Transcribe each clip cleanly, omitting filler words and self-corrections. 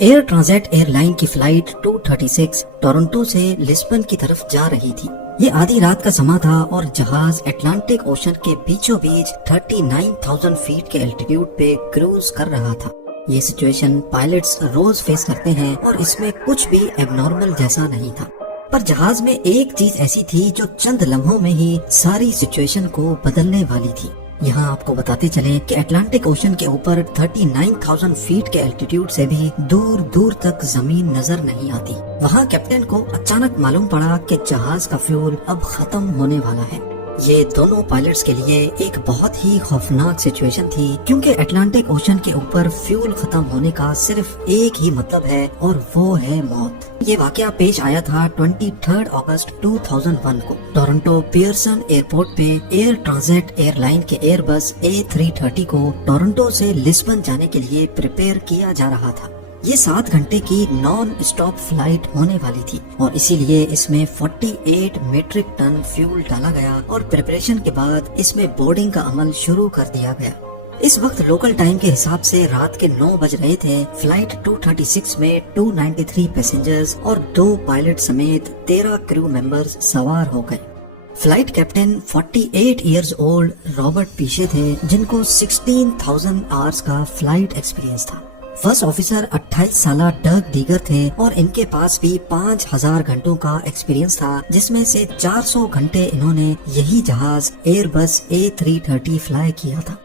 Air transit airline की flight 236 Toronto से Lisbon की तरफ जा रही थी। ये आधी रात का समा था और जहाज अटलांटिक ओशन के बीचों बीच 39,000 फीट के एल्टीट्यूड पे क्रूज कर रहा था। ये सिचुएशन पायलट्स रोज फेस करते हैं और इसमें कुछ भी एबनॉर्मल जैसा नहीं था। पर जहाज में एक चीज ऐसी थी जो चंद लम्हों में ही सारी सिचुएशन को बदलने वाली थी। यहाँ आपको बताते चले कि अटलांटिक ओशन के ऊपर 39,000 फीट के एल्टीट्यूड से भी दूर दूर तक जमीन नजर नहीं आती। वहाँ कैप्टन को अचानक मालूम पड़ा कि जहाज का फ्यूल अब खत्म होने वाला है। ये दोनों पायलट्स के लिए एक बहुत ही खौफनाक सिचुएशन थी, क्योंकि अटलांटिक ओशन के ऊपर फ्यूल खत्म होने का सिर्फ एक ही मतलब है और वो है मौत। ये वाकया पेश आया था 23 अगस्त 2001 को टोरंटो पियर्सन एयरपोर्ट पे एयर ट्रांजिट एयरलाइन के एयरबस A330 को टोरंटो से लिस्बन जाने के लिए प्रिपेयर किया जा रहा था। ये 7 घंटे की नॉन स्टॉप फ्लाइट होने वाली थी और इसीलिए इसमें 48 मीट्रिक टन फ्यूल डाला गया और प्रिपरेशन के बाद इसमें बोर्डिंग का अमल शुरू कर दिया गया। इस वक्त लोकल टाइम के हिसाब से रात के 9 बज रहे थे। फ्लाइट 236 में 293 पैसेंजर्स और 2 पायलट समेत 13 क्रू मेंबर्स सवार हो गए। Flight captain 48 years old Robert Piche थे, जिनको 16,000 आवर्स का फ्लाइट एक्सपीरियंस था। फर्स्ट ऑफिसर 28 साला डग डीगर थे और इनके पास भी 5,000 घंटों का एक्सपीरियंस था, जिसमें से 400 घंटे इन्होंने यही जहाज एयरबस A330 फ्लाई किया था।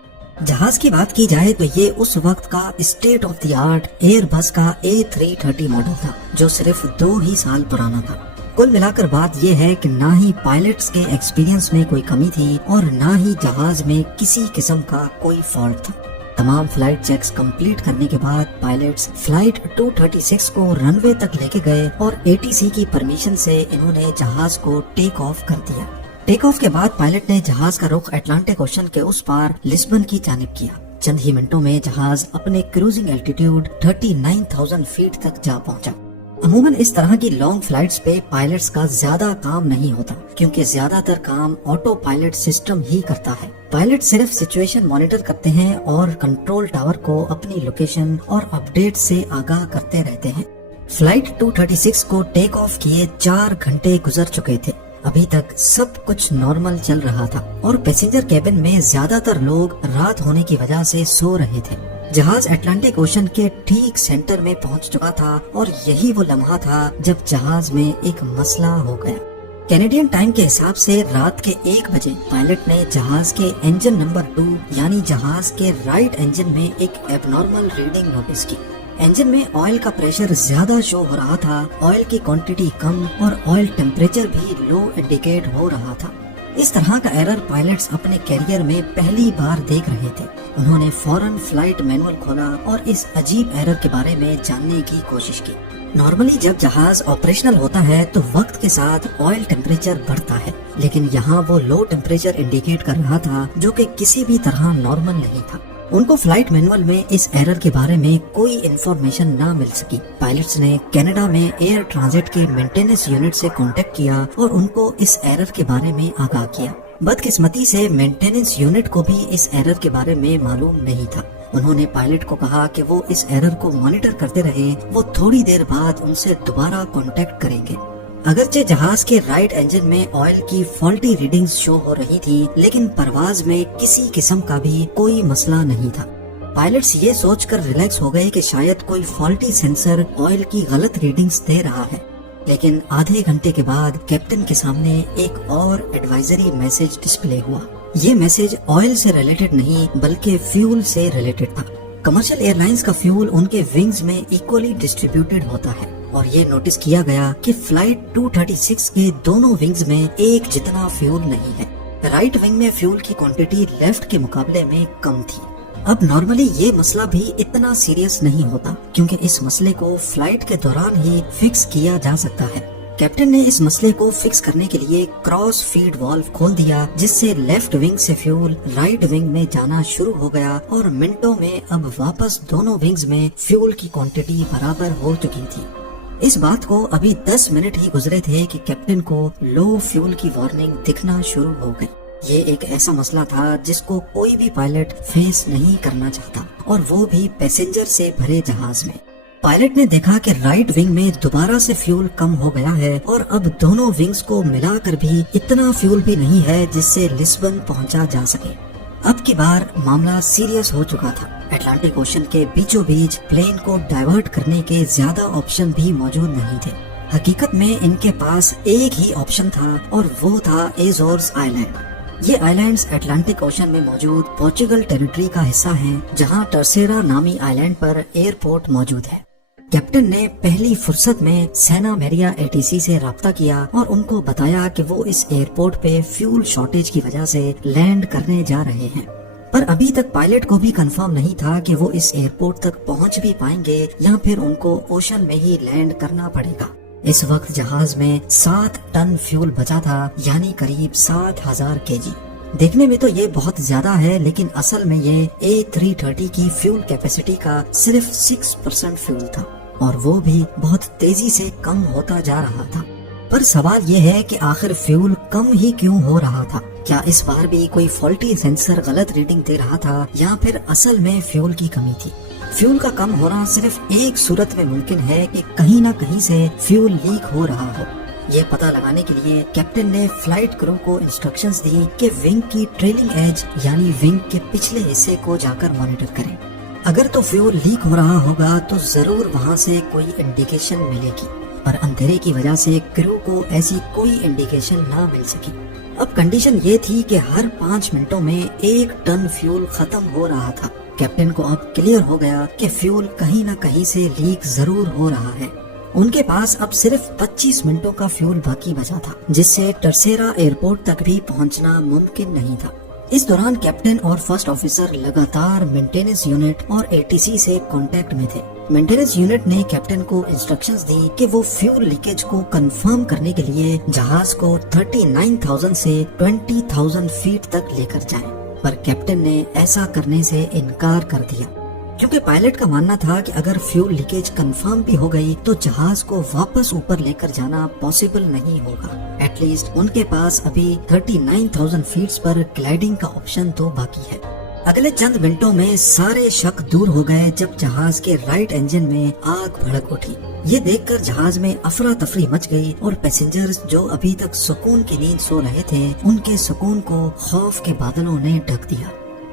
जहाज की बात की जाए तो ये उस वक्त का state of the art Airbus का A330 मॉडल था, जो सिर्फ 2 ही साल पुराना था। कुल मिलाकर बात ये है कि ना ही पायलट्स के एक्सपीरियंस में कोई कमी थी और ना ही जहाज में किसी किस्म का कोई फॉल्ट था। तमाम फ्लाइट चेक्स कंप्लीट करने के बाद पायलट्स फ्लाइट 236 को रनवे तक लेके गए और ATC की परमिशन से इन्होंने जहाज को टेक ऑफ कर दिया। टेक ऑफ के बाद पायलट ने जहाज का रुख अटलांटिक ओशन के उस पार लिस्बन की जानिब किया। चंद ही मिनटों में जहाज अपने क्रूजिंग एल्टीट्यूड 39,000 फीट तक जा पहुंचा। अमूमन इस तरह की लॉन्ग फ्लाइट्स पे पायलट्स का ज्यादा काम नहीं होता, क्योंकि ज्यादातर काम ऑटो पायलट सिस्टम ही करता है। पायलट सिर्फ सिचुएशन मॉनिटर करते हैं और कंट्रोल टावर को अपनी लोकेशन और अपडेट से आगाह करते रहते हैं। फ्लाइट 236 को टेक ऑफ किए 4 घंटे गुजर चुके थे। अभी तक सब कुछ नॉर्मल चल रहा था और पैसेंजर केबिन में ज्यादातर लोग रात होने की वजह से सो रहे थे। जहाज अटलांटिक ओशन के ठीक सेंटर में पहुंच चुका था और यही वो लम्हा था जब जहाज में एक मसला हो गया। कैनेडियन टाइम के हिसाब से रात के 1 बजे पायलट ने जहाज के इंजन नंबर 2 यानी जहाज के राइट इंजन में एक एबनॉर्मल रीडिंग नोटिस की। इंजन में ऑयल का प्रेशर ज्यादा शो हो रहा था, ऑयल की क्वांटिटी कम और ऑयल टेम्परेचर भी लो इंडिकेट हो रहा था। इस तरह का एरर पायलट्स अपने कैरियर में पहली बार देख रहे थे। उन्होंने फौरन फ्लाइट मैनुअल खोला और इस अजीब एरर के बारे में जानने की कोशिश की। नॉर्मली जब जहाज ऑपरेशनल होता है तो वक्त के साथ ऑयल टेम्परेचर बढ़ता है, लेकिन यहाँ वो लो टेम्परेचर इंडिकेट कर रहा था, जो कि किसी भी तरह नॉर्मल नहीं था। उनको फ्लाइट मैनुअल में इस एरर के बारे में कोई इन्फॉर्मेशन ना मिल सकी। पायलट्स ने कनाडा में एयर ट्रांजिट के मेंटेनेंस यूनिट से कांटेक्ट किया और उनको इस एरर के बारे में आगाह किया। बदकिस्मती से मेंटेनेंस यूनिट को भी इस एरर के बारे में मालूम नहीं था। उन्होंने पायलट को कहा कि वो इस एरर को मॉनिटर करते रहे, वो थोड़ी देर बाद उनसे दोबारा कांटेक्ट करेंगे। अगरचे जहाज के राइट इंजन में ऑयल की फॉल्टी रीडिंग्स शो हो रही थी, लेकिन परवाज में किसी किस्म का भी कोई मसला नहीं था। पायलट्स ये सोचकर रिलैक्स हो गए कि शायद कोई फॉल्टी सेंसर ऑयल की गलत रीडिंग्स दे रहा है। लेकिन आधे घंटे के बाद कैप्टन के सामने एक और एडवाइजरी मैसेज डिस्प्ले हुआ। ये मैसेज ऑयल से रिलेटेड नहीं बल्कि फ्यूल से रिलेटेड था। कमर्शियल एयरलाइंस का फ्यूल उनके विंग्स में इक्वली डिस्ट्रीब्यूटेड होता है और ये नोटिस किया गया कि फ्लाइट 236 के दोनों विंग्स में एक जितना फ्यूल नहीं है। राइट विंग में फ्यूल की क्वांटिटी लेफ्ट के मुकाबले में कम थी। अब नॉर्मली ये मसला भी इतना सीरियस नहीं होता, क्योंकि इस मसले को फ्लाइट के दौरान ही फिक्स किया जा सकता है। कैप्टन ने इस मसले को फिक्स करने के लिए क्रॉस फीड वाल्व खोल दिया, जिससे लेफ्ट विंग से फ्यूल राइट विंग में जाना शुरू हो गया और मिनटों में अब वापस दोनों विंग्स में फ्यूल की क्वांटिटी बराबर हो चुकी थी। इस बात को अभी 10 मिनट ही गुजरे थे कि कैप्टन को लो फ्यूल की वार्निंग दिखना शुरू हो गई। ये एक ऐसा मसला था जिसको कोई भी पायलट फेस नहीं करना चाहता, और वो भी पैसेंजर से भरे जहाज में। पायलट ने देखा कि राइट विंग में दोबारा से फ्यूल कम हो गया है और अब दोनों विंग्स को मिलाकर भी इतना फ्यूल भी नहीं है जिससे लिस्बन पहुंचा जा सके। अब की बार मामला सीरियस हो चुका था। अटलांटिक ओशन के बीचों बीच प्लेन को डाइवर्ट करने के ज्यादा ऑप्शन भी मौजूद नहीं थे। हकीकत में इनके पास एक ही ऑप्शन था और वो था एज़ोर्स आइलैंड। ये आइलैंड्स अटलांटिक ओशन में मौजूद पोर्चुगल टेरिटरी का हिस्सा हैं, जहां टर्सेरा नामी आइलैंड पर एयरपोर्ट मौजूद है। कैप्टन ने पहली फुर्सत में सेना मेरिया एटीसी से राब्ता किया और उनको बताया कि वो इस एयरपोर्ट पे फ्यूल शॉर्टेज की वजह से लैंड करने जा रहे हैं। पर अभी तक पायलट को भी कंफर्म नहीं था कि वो इस एयरपोर्ट तक पहुंच भी पाएंगे या फिर उनको ओशन में ही लैंड करना पड़ेगा। इस वक्त जहाज में 7 टन फ्यूल बचा था, यानी करीब 7000 केजी। देखने में तो ये बहुत ज्यादा है, लेकिन असल में ये A330 की फ्यूल कैपेसिटी का सिर्फ 6% फ्यूल था और वो भी बहुत तेजी से कम होता जा रहा था। पर सवाल ये है कि आखिर फ्यूल कम ही क्यों हो रहा था? क्या इस बार भी कोई फॉल्टी सेंसर गलत रीडिंग दे रहा था या फिर असल में फ्यूल की कमी थी? फ्यूल का कम होना सिर्फ एक सूरत में मुमकिन है कि कहीं ना कहीं से फ्यूल लीक हो रहा हो। ये पता लगाने के लिए कैप्टन ने फ्लाइट क्रू को इंस्ट्रक्शंस दी कि विंग की ट्रेलिंग एज यानी विंग के पिछले हिस्से को जाकर मॉनिटर करें। अगर तो फ्यूल लीक हो रहा होगा तो जरूर वहाँ से कोई इंडिकेशन मिलेगी, पर अंधेरे की वजह से क्रू को ऐसी कोई इंडिकेशन ना मिल सकी। अब कंडीशन ये थी कि हर 5 मिनटों में 1 टन फ्यूल खत्म हो रहा था। कैप्टन को अब क्लियर हो गया कि फ्यूल कहीं ना कहीं से लीक जरूर हो रहा है। उनके पास अब सिर्फ 25 मिनटों का फ्यूल बाकी बचा था, जिससे टर्सेरा एयरपोर्ट तक भी पहुंचना मुमकिन नहीं था। इस दौरान कैप्टन और फर्स्ट ऑफिसर लगातार मेंटेनेंस यूनिट और एटीसी से कांटेक्ट में थे। मेंटेनेंस यूनिट ने कैप्टन को इंस्ट्रक्शंस दी कि वो फ्यूल लीकेज को कंफर्म करने के लिए जहाज को 39,000 से 20,000 फीट तक लेकर जाएं, पर कैप्टन ने ऐसा करने से इनकार कर दिया, क्योंकि पायलट का मानना था कि अगर फ्यूल लीकेज कंफर्म भी हो गई तो जहाज को वापस ऊपर लेकर जाना पॉसिबल नहीं होगा। एटलीस्ट उनके पास अभी 39,000 फीट पर ग्लाइडिंग का ऑप्शन तो बाकी है। अगले चंद मिनटों में सारे शक दूर हो गए जब जहाज के राइट इंजन में आग भड़क उठी। ये देखकर जहाज में अफरा तफरी मच गई और पैसेंजर्स जो अभी तक सुकून की नींद सो रहे थे, उनके सुकून को खौफ के बादलों ने ढक दिया।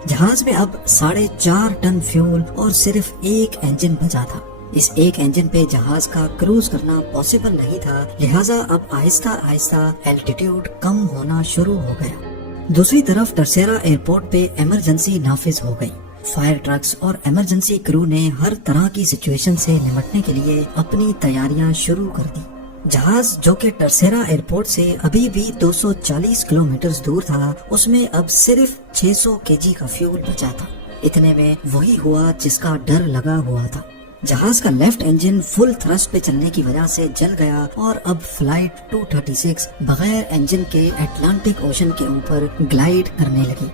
जहाज में अब 4.5 टन फ्यूल और सिर्फ एक इंजन बचा था। इस एक इंजन पे जहाज का क्रूज करना पॉसिबल नहीं था, लिहाजा अब आहिस्ता आहिस्ता एल्टीट्यूड कम होना शुरू हो गया। दूसरी तरफ टर्सेरा एयरपोर्ट पे इमरजेंसी नाफिज हो गई। फायर ट्रक्स और इमरजेंसी क्रू ने हर तरह की सिचुएशन से निपटने के लिए अपनी तैयारियां शुरू कर दी। जहाज जो कि टर्सेरा एयरपोर्ट से अभी भी 240 किलोमीटर दूर था, उसमें अब सिर्फ 600 केजी का फ्यूल बचा था। इतने में वही हुआ जिसका डर लगा हुआ था। जहाज का लेफ्ट इंजन फुल थ्रस्ट पे चलने की वजह से जल गया और अब फ्लाइट 236 बगैर इंजन के अटलांटिक ओशन के ऊपर ग्लाइड करने लगी।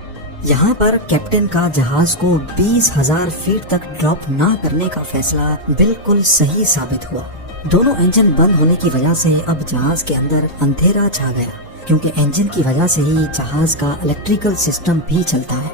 यहाँ पर कैप्टन का जहाज को 20,000 फीट तक ड्रॉप ना करने का फैसला बिल्कुल सही साबित हुआ। दोनों इंजन बंद होने की वजह से अब जहाज के अंदर अंधेरा छा गया, क्योंकि इंजन की वजह से ही जहाज का इलेक्ट्रिकल सिस्टम भी चलता है।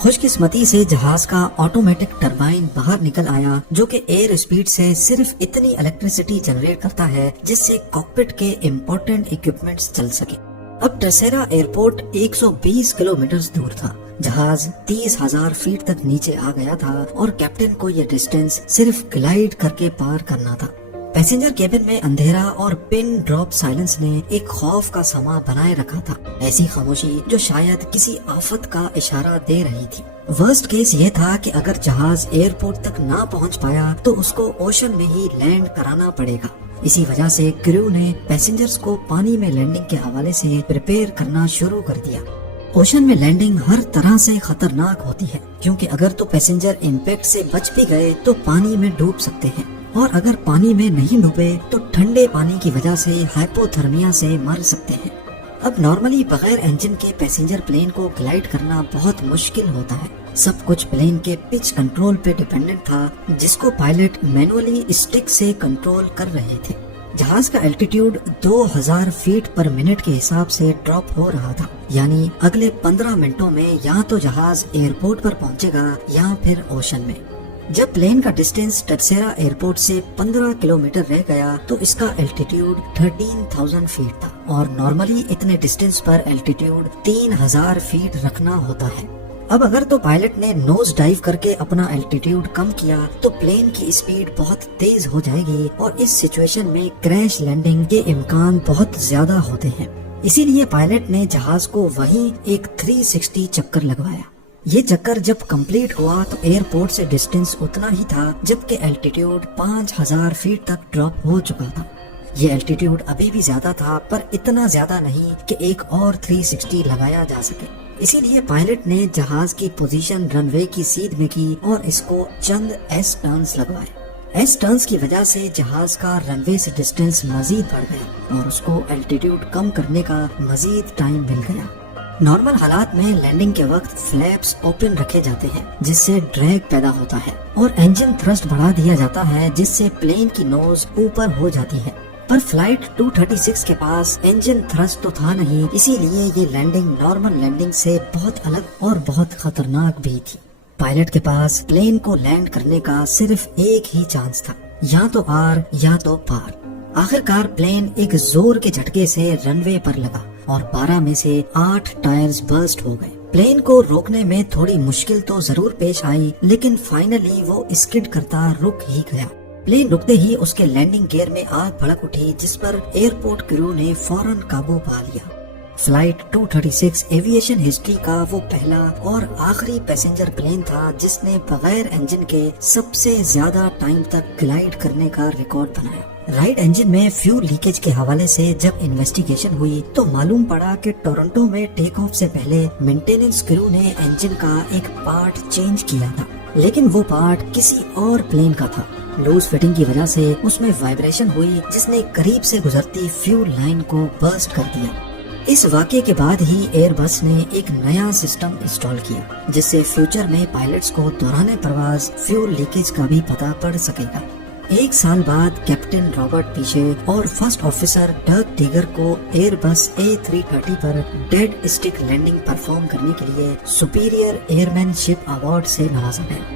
खुशकिस्मती से जहाज का ऑटोमेटिक टरबाइन बाहर निकल आया, जो कि एयर स्पीड से सिर्फ इतनी इलेक्ट्रिसिटी जनरेट करता है जिससे कॉकपिट के इम्पोर्टेंट इक्विपमेंट्स चल सके। अब टर्सेरा एयरपोर्ट 120 किलोमीटर दूर था। जहाज 30,000 फीट तक नीचे आ गया था और कैप्टन को यह डिस्टेंस सिर्फ ग्लाइड करके पार करना था। पैसेंजर केबिन में अंधेरा और पिन ड्रॉप साइलेंस ने एक खौफ का समा बनाए रखा था, ऐसी खामोशी जो शायद किसी आफत का इशारा दे रही थी। वर्स्ट केस ये था कि अगर जहाज एयरपोर्ट तक ना पहुंच पाया तो उसको ओशन में ही लैंड कराना पड़ेगा। इसी वजह से क्रू ने पैसेंजर्स को पानी में लैंडिंग के हवाले से प्रिपेयर करना शुरू कर दिया। ओशन में लैंडिंग हर तरह से खतरनाक होती है, क्योंकि अगर तो पैसेंजर इम्पैक्ट से बच भी गए तो पानी में डूब सकते हैं, और अगर पानी में नहीं डूबे तो ठंडे पानी की वजह से हाइपोथर्मिया से मर सकते हैं। अब नॉर्मली बगैर इंजन के पैसेंजर प्लेन को ग्लाइड करना बहुत मुश्किल होता है। सब कुछ प्लेन के पिच कंट्रोल पे डिपेंडेंट था, जिसको पायलट मैनुअली स्टिक से कंट्रोल कर रहे थे। जहाज का एल्टीट्यूड 2000 फीट पर मिनट के हिसाब से ड्रॉप हो रहा था, यानी अगले 15 मिनटों में या तो जहाज एयरपोर्ट पर पहुंचेगा या फिर ओशन में। جب پلین کا ڈسٹینس ٹرسیرا ایئرپورٹ سے 15 کلومیٹر رہ گیا تو اس کا الٹیٹیوڈ 13,000 فیٹ تھا، اور نارملی اتنے ڈسٹینس پر الٹیٹیوڈ 3,000 فیٹ رکھنا ہوتا ہے۔ اب اگر تو پائلٹ نے نوز ڈائیو کر کے اپنا الٹیٹیوڈ کم کیا تو پلین کی اسپیڈ بہت تیز ہو جائے گی، اور اس سچویشن میں کریش لینڈنگ کے امکان بہت زیادہ ہوتے ہیں۔ اسی لیے پائلٹ نے جہاز کو وہیں ایک 360 چکر لگوایا۔ یہ چکر جب کمپلیٹ ہوا تو ایئرپورٹ سے ڈسٹینس اتنا ہی تھا جبکہ الٹیٹیوڈ 5,000 فیٹ تک ڈراپ ہو چکا تھا۔ یہ الٹیٹیوڈ ابھی بھی زیادہ تھا، پر اتنا زیادہ نہیں کہ ایک اور 360 لگایا جا سکے۔ اسی لیے پائلٹ نے جہاز کی پوزیشن رن وے کی سیدھ میں کی اور اس کو چند ایس ٹرنز لگوائے۔ ایس ٹرنز کی وجہ سے جہاز کا رن وے سے ڈسٹینس مزید بڑھ گیا اور اس کو الٹیٹیوڈ کم کرنے کا مزید ٹائم مل گیا۔ نارمل حالات میں لینڈنگ کے وقت فلیپس اوپن رکھے جاتے ہیں جس سے ڈریگ پیدا ہوتا ہے، اور انجن تھرسٹ بڑھا دیا جاتا ہے جس سے پلین کی نوز اوپر ہو جاتی ہے۔ پر فلائٹ 236 کے پاس انجن تھرسٹ تو تھا نہیں، اسی لیے یہ لینڈنگ نارمل لینڈنگ سے بہت الگ اور بہت خطرناک بھی تھی۔ پائلٹ کے پاس پلین کو لینڈ کرنے کا صرف ایک ہی چانس تھا، یا تو آر یا تو پار۔ آخر کار پلین ایک زور کے جھٹکے سے رن وے پر لگا اور 12 میں سے 8 ٹائرز برسٹ ہو گئے۔ پلین کو روکنے میں تھوڑی مشکل تو ضرور پیش آئی، لیکن فائنلی وہ اسکڈ کرتا رک ہی گیا۔ پلین رکتے ہی اس کے لینڈنگ گیئر میں آگ بھڑک اٹھی، جس پر ایئرپورٹ کرو نے فوراً قابو پا لیا۔ فلائٹ 236 ایویشن ہسٹری کا وہ پہلا اور آخری پیسنجر پلین تھا جس نے بغیر انجن کے سب سے زیادہ ٹائم تک گلائیڈ کرنے کا ریکارڈ بنایا۔ رائٹ انجن میں فیول لیکیج کے حوالے سے جب انویسٹیگیشن ہوئی تو معلوم پڑا کہ ٹورنٹو میں ٹیک آف سے پہلے مینٹیننس کرو نے انجن کا ایک پارٹ چینج کیا تھا، لیکن وہ پارٹ کسی اور پلین کا تھا۔ لوز فٹنگ کی وجہ سے اس میں وائبریشن ہوئی جس نے قریب سے گزرتی فیول لائن کو برسٹ کر دیا۔ اس واقعے کے بعد ہی ایئر بس نے ایک نیا سسٹم انسٹال کیا جس سے فیوچر میں پائلٹس کو دوران پرواز فیول لیکیج کا بھی پتہ پڑ سکے گا۔ 1 سال بعد کیپٹن رابرٹ پیشے اور فرسٹ آفیسر ڈگ ٹیگر کو ایئر بس A330 پر ڈیڈ اسٹک لینڈنگ پرفارم کرنے کے لیے سپیریئر ایئرمین شپ ایوارڈ سے نوازا گیا۔